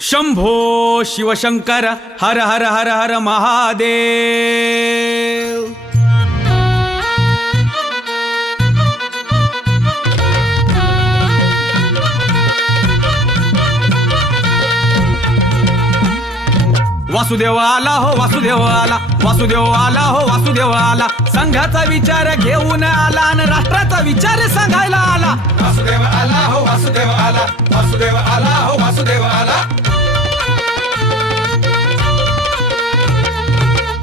शंभो शिवशंकर हर हर हर हर महादेव। वासुदेव आला हो वासुदेव आला, वासुदेव आला हो वासुदेव आला। संघाचा विचार घेऊन आला आणि राष्ट्राचा विचार सांगायला आला। वासुदेव आला हो वासुदेव आला, वासुदेव आला हो वासुदेव आला।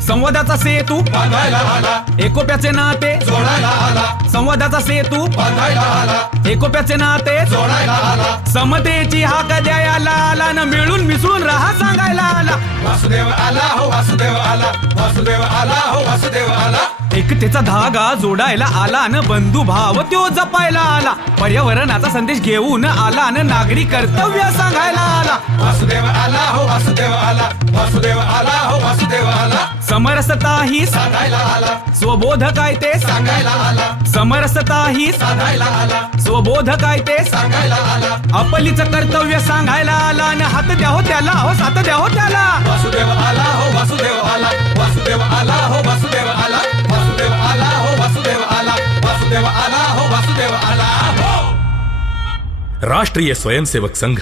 संवादाचा सेतू बांधायला आला, एकोप्याचे नाते जोडायला आला। संवादाचा सेतू बांधायला आला, एकोप्याचे नाते जोडायला आला। समतेची हाक द्यायला आला न मिळून मिसळून राहा सांगायला आला। वासुदेव आला हो वासुदेव आला, वासुदेव आला हो वासुदेव आला। एकतेचा धागा जोडायला आला न बंधू भाव त्यो जपायला आला। पर्यावरणाचा संदेश घेऊन आला न नागरी कर्तव्य सांगायला आला। वासुदेव आला हो वासुदेव आला, वासुदेव आला हो वासुदेव आला। समरसता ही साधायला आला, स्वबोध काय ते सांगायला आला। समरसता ही साधायला आला, स्वबोध काय ते सांगायला आला। आपलीच कर्तव्य सांगायला आला न हात द्या हो त्याला, हो साथ द्या हो त्याला। वासुदेव आला हो वासुदेव आला, वासुदेव आला हो वासुदेव आला। वासुदेव आला हो वासुदेव आला, वासुदेव आला हो वासुदेव आला हो। राष्ट्रीय स्वयंसेवक संघ